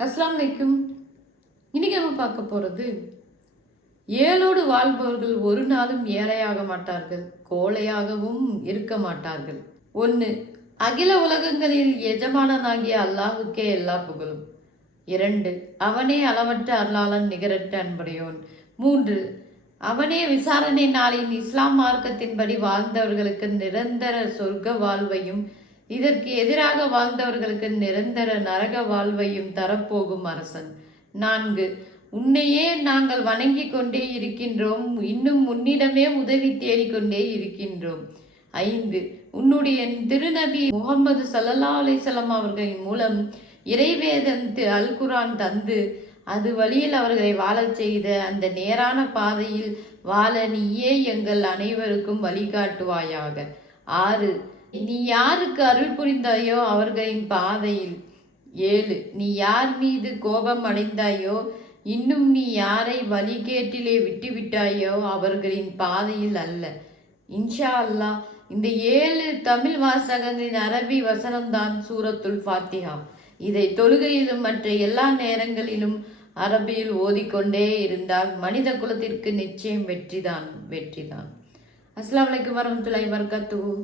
அஸ்லாம் வலைக்கும் இன்னைக்கு நம்ம பார்க்க போகிறது ஏழோடு வாழ்பவர்கள் ஒரு நாளும் ஏழையாக மாட்டார்கள் கோழையாகவும் இருக்க மாட்டார்கள். ஒன்று அகில உலகங்களில் எஜமானனாகிய அல்லாஹுக்கே எல்லா புகழும். இரண்டு அவனே அளவற்ற அருளாளன் நிகரற்ற அன்புடையோன் மூன்று அவனே விசாரணை நாளின் இஸ்லாம் மார்க்கத்தின்படி வாழ்ந்தவர்களுக்கு நிரந்தர சொர்க்க வாழ்வையும் இதற்கு எதிராக வாழ்ந்தவர்களுக்கு நிரந்தர நரக வாழ்வையும் தரப்போகும் அரசன். நான்கு உன்னையே நாங்கள் வணங்கிக் கொண்டே இருக்கின்றோம். இன்னும் உன்னிடமே உதவி தேடிக்கொண்டே இருக்கின்றோம். ஐந்து உன்னுடைய திருநபி முகமது சல்லல்லா அலிசல்லாம் அவர்களின் மூலம் இறைவேதம் அல்குரான் அல் குரான் தந்து அது வழியில் அவர்களை வாழச் செய்த அந்த நேரான பாதையில் வாழ நீயே எங்கள் அனைவருக்கும் வழிகாட்டுவாயாக. ஆறு நீ யாருக்கு அருள் புரிந்தாயோ அவர்களின் பாதையில்? ஏழு. நீ யார் மீது கோபம் அடைந்தாயோ இன்னும் நீ யாரை வழிகேட்டிலே விட்டுவிட்டாயோ அவர்களின் பாதையில் அல்ல. இன்ஷா அல்லாஹ் இந்த ஏழு தமிழ் வாசகங்களின் அரபி வசனம்தான் சூரத்துல் ஃபாத்திஹா. இதை தொழுகையிலும் மற்ற எல்லா நேரங்களிலும் அரபியில் ஓதிக்கொண்டே இருந்தால் மனித குலத்திற்கு நிச்சயம் வெற்றிதான் வெற்றிதான். அஸ்லாம் அலைக்கும் வரமத்துல்லாஹி வபரகாத்துஹு.